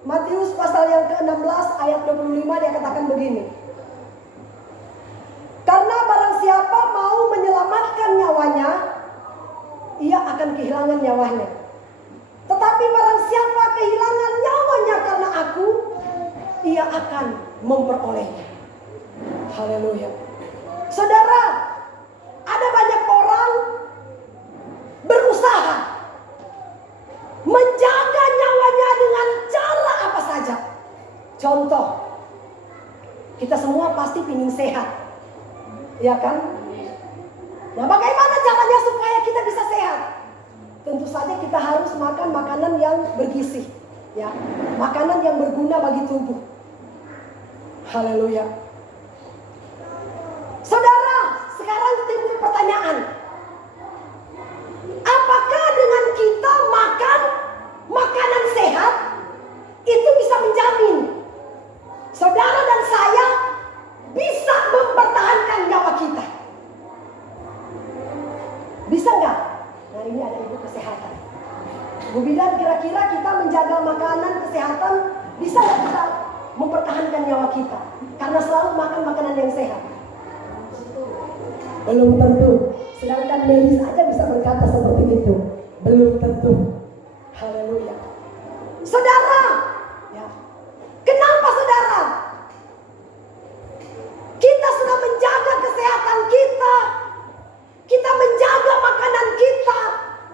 Matius pasal yang ke-16 ayat 25 dia katakan begini. Karena barang siapa mau menyelamatkan nyawanya, ia akan kehilangan nyawanya. Tetapi barang siapa kehilangan nyawanya karena aku, ia akan memperolehnya. Haleluya. Saudara, ada banyak orang berusaha menjaga nyawanya dengan cara apa saja. Contoh, kita semua pasti pingin sehat, ya kan? Nah, bagaimana caranya supaya kita bisa sehat? Tentu saja kita harus makan makanan yang bergizi, ya, makanan yang berguna bagi tubuh. Haleluya. Saudara, sekarang timbul pertanyaan. Apakah dengan kita makan makanan sehat itu bisa menjamin saudara dan saya bisa mempertahankan nyawa kita? Bisa nggak? Nah, ini ada ibu kesehatan. Bu Bidan, kira-kira kita menjaga makanan kesehatan bisa nggak kita mempertahankan nyawa kita karena selalu makan makanan yang sehat? Belum tentu. Sedangkan medis aja bisa berkata seperti itu. Belum tentu. Haleluya. Saudara, ya. Kenapa saudara? Kita sudah menjaga kesehatan kita. Kita menjaga makanan kita.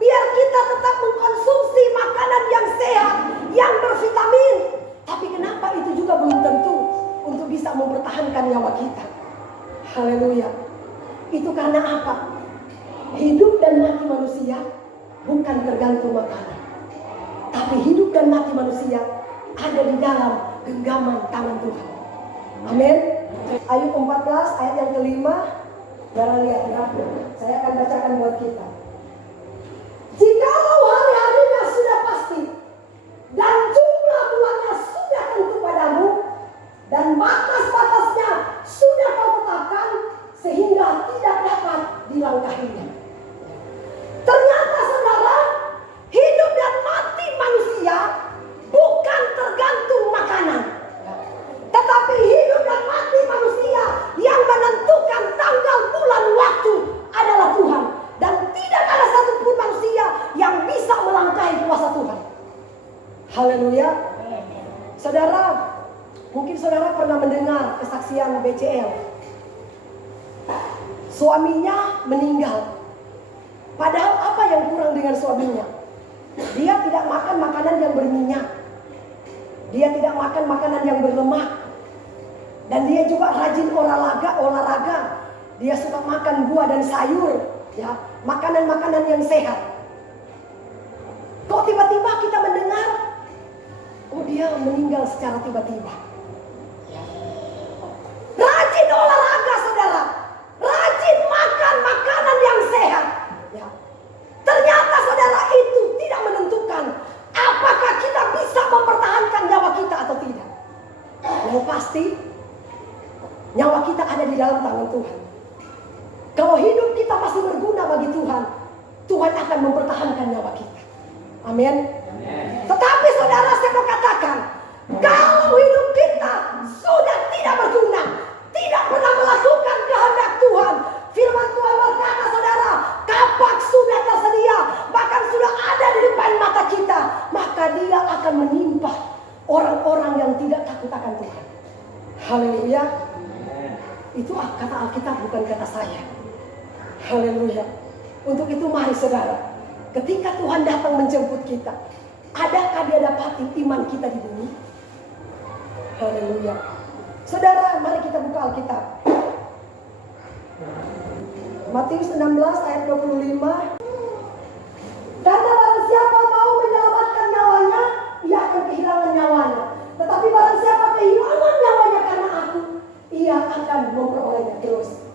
Biar kita tetap mengkonsumsi makanan yang sehat, yang bervitamin. Tapi kenapa itu juga belum tentu untuk bisa mempertahankan nyawa kita? Haleluya. Itu karena apa? Hidup dan mati manusia bukan tergantung makanan, tapi hidup dan mati manusia ada di dalam genggaman tangan Tuhan. Amin. Ayub 14 ayat yang kelima. Saudara lihat ya, saya akan bacakan buat kita. Jikalau hari-harinya sudah pasti dan jumlah bulannya sudah tentu padamu dan batas-batasnya sudah kau tetapkan sehingga tidak dapat dilangkahinya. Ternyata saudara, hidup dan mati manusia bukan tergantung makanan, tetapi hidup dan mati manusia yang menentukan tanggal, bulan, waktu adalah Tuhan. Dan tidak ada satupun manusia yang bisa melangkahi kuasa Tuhan. Haleluya. Saudara, mungkin saudara pernah mendengar kesaksian BCL. Suaminya meninggal. Padahal apa yang kurang dengan suaminya? Dia tidak makan makanan yang berminyak. Dia tidak makan makanan yang berlemak. Dan dia juga rajin olahraga. Dia suka makan buah dan sayur, ya, makanan-makanan yang sehat. Kok tiba-tiba kita mendengar, oh dia meninggal secara tiba-tiba. Rajin olahraga saudara, rajin makan makanan yang sehat, ya. Ternyata saudara itu tidak menentukan apakah kita bisa mempertahankan nyawa kita atau tidak. Yang pasti nyawa kita ada di dalam tangan Tuhan. Kalau hidup kita masih berguna bagi Tuhan, Tuhan akan mempertahankan nyawa kita. Amin. Tetapi saudara, saya mau katakan, kalau hidup kita sudah tidak berguna, tidak pernah melakukan kehendak Tuhan, firman Tuhan berkata saudara, kapak sudah tersedia, bahkan sudah ada di depan mata kita, maka dia akan menimpa orang-orang yang tidak takut akan Tuhan. Haleluya. Itu kata Alkitab, bukan kata saya. Haleluya. Untuk itu mari saudara, ketika Tuhan datang menjemput kita, adakah dia dapati iman kita di bumi? Haleluya. Saudara, mari kita buka Alkitab. Matius 16 ayat 25. Karena barang siapa mau menyelamatkan nyawanya, ia akan kehilangan nyawanya. Tetapi barang siapa kehilangan nyawanya karena aku, ia akan memperolehnya terus.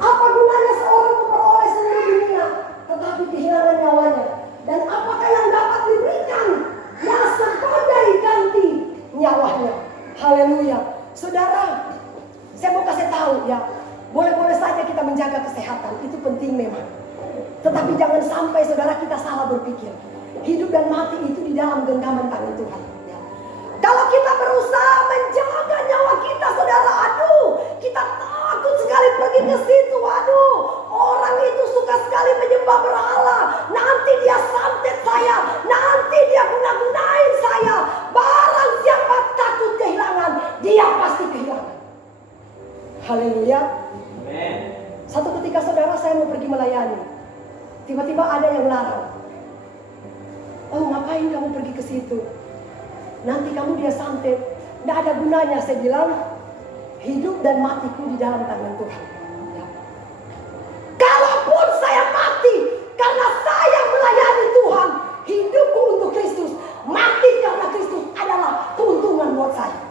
Apa gunanya seorang memperoleh seluruh dunia tetapi kehilangan nyawanya? Dan apakah yang dapat diberikan yang sekadar ganti nyawanya? Haleluya. Saudara, saya mau kasih tahu ya, boleh-boleh saja kita menjaga kesehatan, itu penting memang. Tetapi jangan sampai saudara kita salah berpikir. Hidup dan mati itu di dalam genggaman tangan Tuhan, ya. Tiba-tiba ada yang larang. Oh, ngapain kamu pergi ke situ? Nanti kamu dia santet. Tidak ada gunanya. Saya bilang, hidup dan matiku di dalam tangan Tuhan. Ya. Kalaupun saya mati karena saya melayani Tuhan, hidupku untuk Kristus, mati karena Kristus adalah keuntungan buat saya.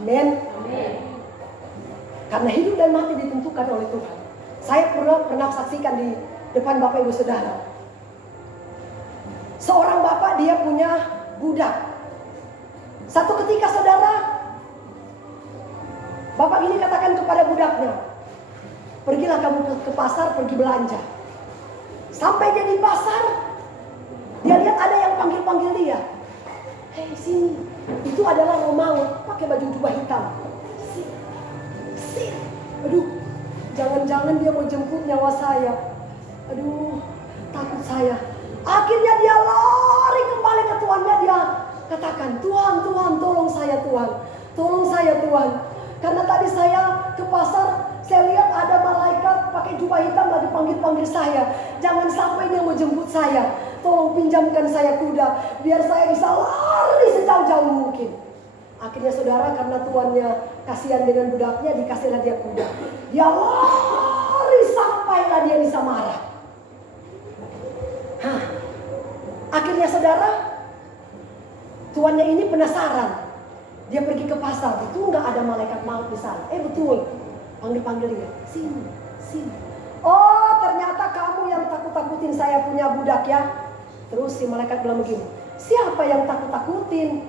Amin. Karena hidup dan mati ditentukan oleh Tuhan. Saya pernah saksikan di depan Bapak Ibu Saudara. Seorang bapak dia punya budak. Satu ketika saudara, bapak ini katakan kepada budaknya, pergilah kamu ke pasar, pergi belanja. Sampai dia di pasar, dia lihat ada yang panggil-panggil dia. Hei sini, itu adalah Romawi, pakai baju jubah hitam. Sini. Aduh, jangan-jangan dia mau jemput nyawa saya. Aduh, takut saya. Akhirnya dia lari kembali ke tuannya, dia katakan, Tuhan, tolong saya Tuhan. Tolong saya Tuhan. Karena tadi saya ke pasar, saya lihat ada malaikat pakai jubah hitam lagi panggil-panggil saya. Jangan sampai dia mau jemput saya. Tolong pinjamkan saya kuda, biar saya bisa lari sejauh-jauh mungkin. Akhirnya saudara, karena tuannya kasihan dengan budaknya, dikasihlah dia kuda. Dia lari sampailah dia di Samara. Akhirnya saudara, tuannya ini penasaran. Dia pergi ke pasar, betul nggak ada malaikat maut di sana? Betul. Panggil-panggil dia, sini. Oh, ternyata kamu yang takut-takutin saya punya budak ya. Terus si malaikat bilang begini, siapa yang takut-takutin?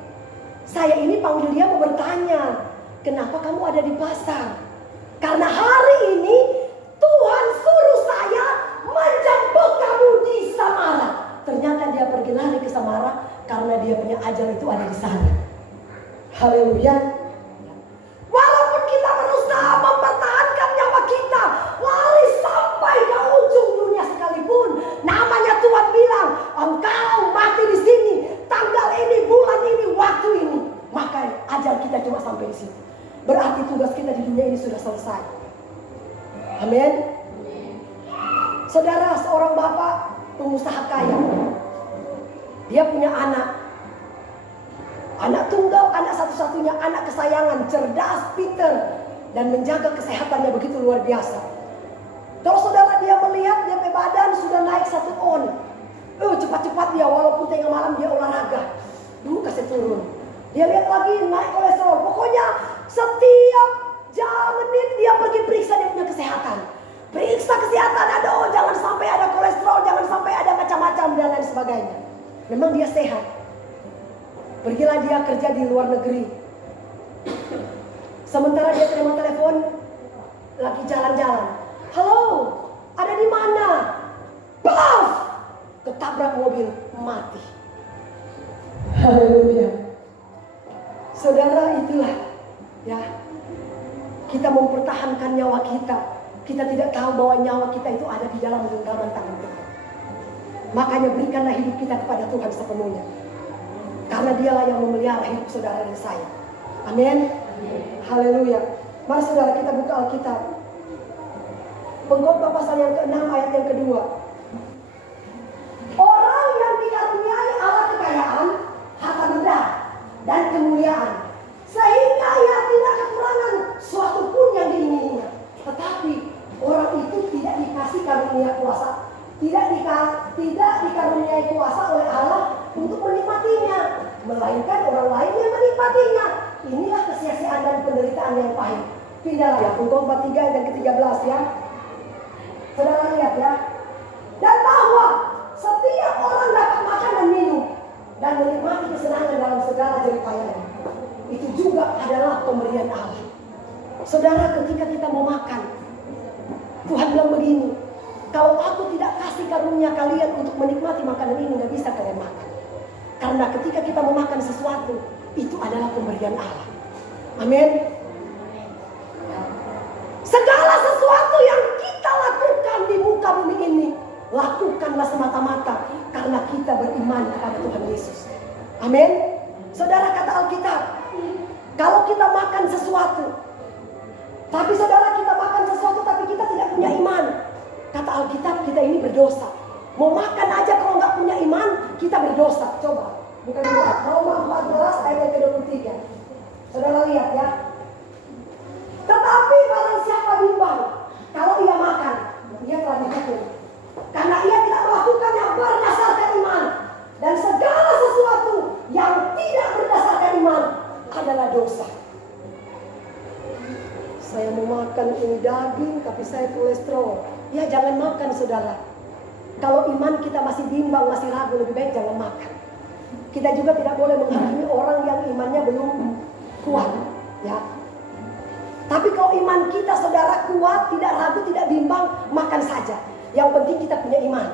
Saya ini panggil dia mau bertanya, kenapa kamu ada di pasar? Karena hari ini Tuhan suruh saya menjemput kamu di Samara. Ternyata dia pergi lari ke Samara karena dia punya ajal itu ada di sana. Haleluya. Walaupun kita berusaha mempertahankan nyawa kita, lari sampai ke ujung dunia sekalipun, namanya Tuhan bilang, engkau mati di sini, tanggal ini, bulan ini, waktu ini, maka ajal kita cuma sampai di sini. Berarti tugas kita di dunia ini sudah selesai. Amin. Saudara, seorang bapak pengusaha kaya, dia punya anak tunggal, anak satu-satunya, anak kesayangan, cerdas, pinter, dan menjaga kesehatannya begitu luar biasa. Kalau saudara dia melihat dia badan sudah naik 1 on, cepat-cepat dia, walaupun tengah malam dia olahraga, dulu kasih turun. Dia lihat lagi naik kolesterol, pokoknya setiap jam menit dia pergi periksa dia punya kesehatan. Periksa kesehatan, jangan sampai ada kolesterol, jangan sampai ada macam-macam dan lain sebagainya. Memang dia sehat. Pergilah dia kerja di luar negeri. Sementara dia terima telepon, lagi jalan-jalan. Halo, ada di mana? Baf! Ketabrak mobil, mati. Haleluya. Saudara, itulah ya. Kita mempertahankan nyawa kita. Kita tidak tahu bahwa nyawa kita itu ada di dalam genggaman tangan Tuhan. Makanya berikanlah hidup kita kepada Tuhan sepenuhnya. Karena dialah yang memelihara hidup saudara dan saya. Amin. Haleluya. Mari saudara kita buka Alkitab. Pengkhotbah pasal yang ke-6 ayat yang kedua. Orang yang dikaruniai Allah kekayaan, harta benda, dan kemuliaan, sehingga ia tidak kekurangan suatu pun yang diingininya. Tetapi orang itu tidak dikasih karunia kuasa, tidak dikaruniai kuasa oleh Allah untuk menikmatinya, melainkan orang lain yang menikmatinya. Inilah kesia-siaan dan penderitaan yang pahit. Pindahlah ya, Pengkhotbah 3 ayat yang ke-13 ya. Saudara lihat ya. Dan bahwa setiap orang dapat makan dan minum dan menikmati kesenangan dalam segala jeripayanya. Itu juga adalah pemberian Allah. Saudara, ketika kita mau makan, Tuhan bilang begini, kalau aku tidak kasih karunia kalian untuk menikmati makanan ini, gak bisa kalian makan. Karena ketika kita memakan sesuatu, itu adalah pemberian Allah. Amin. Segala sesuatu yang kita lakukan di muka bumi ini, lakukanlah semata-mata karena kita beriman kepada Tuhan Yesus. Amin. Saudara, kata Alkitab, kalau kita makan sesuatu, tapi saudara kita makan sesuatu tapi kita tidak punya iman, kata Alkitab kita ini berdosa. Mau makan aja kalau nggak punya iman, kita berdosa. Coba, bukan dua. Roma 14 ayat ke-23. Saudara lihat ya. Tetapi barang siapa bimbang, kalau ia makan, ia telah dihukum. Karena ia tidak melakukannya berdasarkan iman. Dan segala sesuatu yang tidak berdasarkan iman adalah dosa. Saya mau makan ini daging, tapi saya kolesterol. Ya jangan makan saudara. Kalau iman kita masih bimbang, masih ragu, lebih baik jangan makan. Kita juga tidak boleh menghakimi orang yang imannya belum kuat. Ya. Tapi kalau iman kita saudara kuat, tidak ragu, tidak bimbang, makan saja. Yang penting kita punya iman.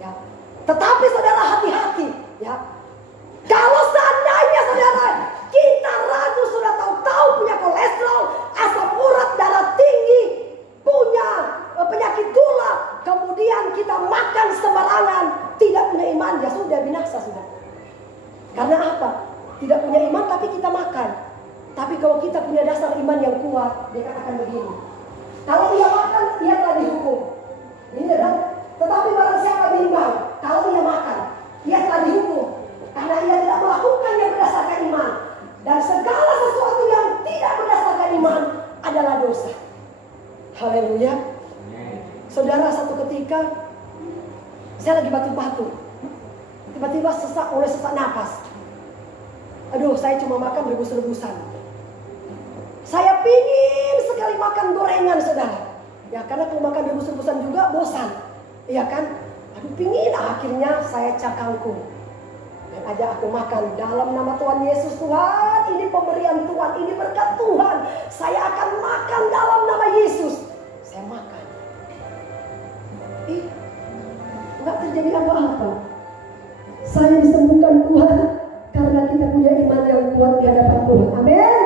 Ya. Tetapi saudara hati-hati. Ya. Kalau seandainya saudara kita ragu, sudah tahu-tahu punya kolesterol, asam urat, darah tinggi, punya penyakit gula, kemudian kita makan sembarangan, tidak punya iman, ya sudah binasa sudah. Karena apa? Tidak punya iman tapi kita makan. Tapi kalau kita punya dasar iman yang kuat, dia katakan begini. Kalau ia makan, ia telah dihukum. Ini adalah, tetapi barang siapa bimbang, kalau ia makan, ia telah dihukum. Karena ia tidak melakukan yang berdasarkan iman. Dan segala sesuatu yang tidak berdasarkan iman adalah dosa. Haleluya. Saudara, satu ketika saya lagi batuk-batuk. Tiba-tiba mulai sesak napas. Aduh, saya cuma makan rebus-rebusan. Saya pingin sekali makan gorengan, saudara. Ya, karena kalau makan rebus-rebusan juga bosan. Iya kan? Aduh, pingin. Akhirnya saya cakangkung. Dan aja aku makan dalam nama Tuhan Yesus. Tuhan, ini pemberian Tuhan, ini berkat Tuhan. Saya akan makan dalam nama Yesus. Saya makan. Nggak terjadi apa-apa. Saya disembuhkan Tuhan karena kita punya iman yang kuat di hadapan Tuhan. Amin.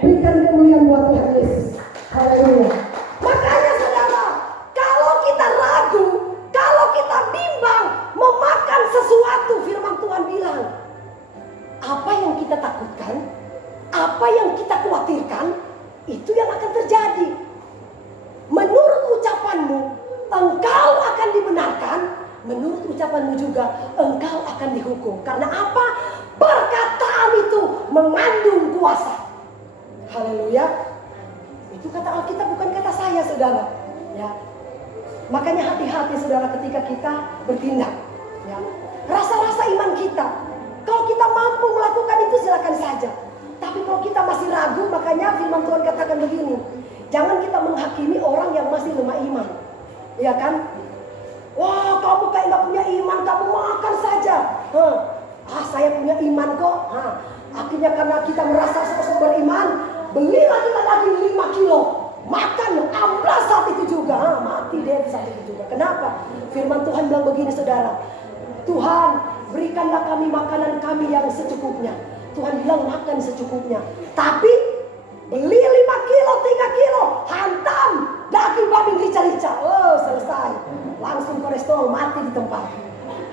Berikan kemuliaan buat Tuhan Yesus. Haleluya. Makanya saudara, kalau kita ragu, kalau kita bimbang memakan sesuatu, firman Tuhan bilang, apa yang kita takutkan, apa yang kita khawatirkan, itu yang akan terjadi. Menurut ucapanmu, engkau akan dibenarkan. Menurut ucapanmu juga, engkau akan dihukum. Karena apa? Perkataan itu mengandung kuasa. Haleluya. Itu kata Alkitab, bukan kata saya, saudara. Ya. Makanya hati-hati saudara ketika kita bertindak. Ya. Rasa-rasa iman kita. Kalau kita mampu melakukan itu silakan saja. Tapi kalau kita masih ragu, makanya firman Tuhan katakan begini. Jangan kita menghakimi orang yang masih lemah iman. Ya kan? Wah, kamu kayak gak punya iman, kamu makan saja. Saya punya iman kok. Akhirnya karena kita merasa sosok beriman, belilah kita daging 5 kilo. Makan, amblas saat itu juga. Mati deh saat itu juga. Kenapa? Firman Tuhan bilang begini saudara. Tuhan, berikanlah kami makanan kami yang secukupnya. Tuhan bilang makan secukupnya. Tapi beli 5 kilo, 3 kilo, hantam daging babi rica-rica. Oh, selesai. Langsung kolesterol mati di tempat.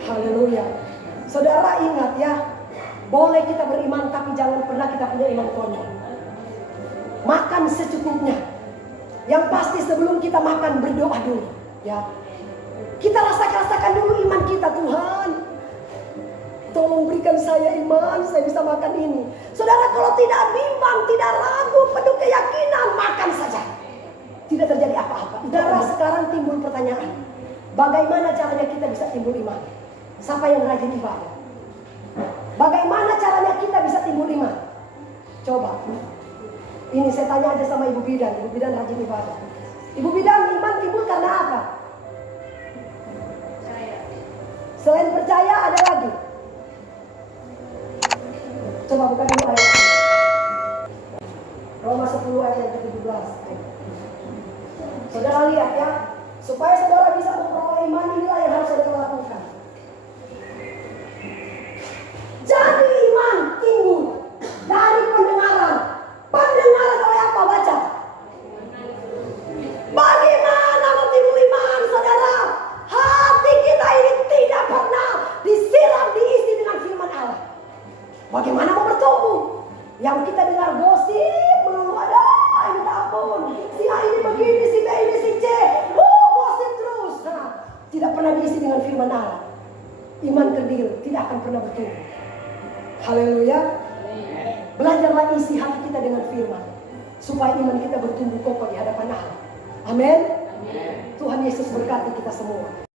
Haleluya. Saudara ingat ya, boleh kita beriman tapi jangan pernah kita punya iman konyol. Makan secukupnya. Yang pasti sebelum kita makan berdoa dulu, ya. Kita rasakan dulu iman kita, Tuhan. Tolong berikan saya iman, saya bisa makan ini. Saudara, kalau tidak bimbang, tidak ragu, penuh keyakinan, makan saja. Tidak terjadi apa-apa. Saudara, sekarang timbul pertanyaan. Bagaimana caranya kita bisa timbul iman? Siapa yang rajin ibadah? Bagaimana caranya kita bisa timbul iman? Coba. Ini saya tanya aja sama Ibu Bidan. Ibu Bidan rajin ibadah. Ibu Bidan, iman timbul karena apa? Selain percaya ada lagi. Coba buka dulu ayat. Roma 10 ayat yang ke-17. Saudara lihat ya. Supaya saudara bisa memperoleh iman, inilah yang harus saudara lakukan. Jadi iman timbul dari pendengaran. Pendengaran oleh apa? Baca. Bagaimana mau timbul iman, saudara? Hati kita ini tidak pernah disiram, diisi dengan firman Allah. Bagaimana mau bertumbuh? Yang kita dengar gosip melulu, ada minta ampun. Si A ini begini, si B ini si C. Gosip terus. Tidak pernah diisi dengan firman Allah. dengan firman, supaya iman kita bertumbuh kokoh di hadapan Allah. Amin. Tuhan Yesus berkati kita semua.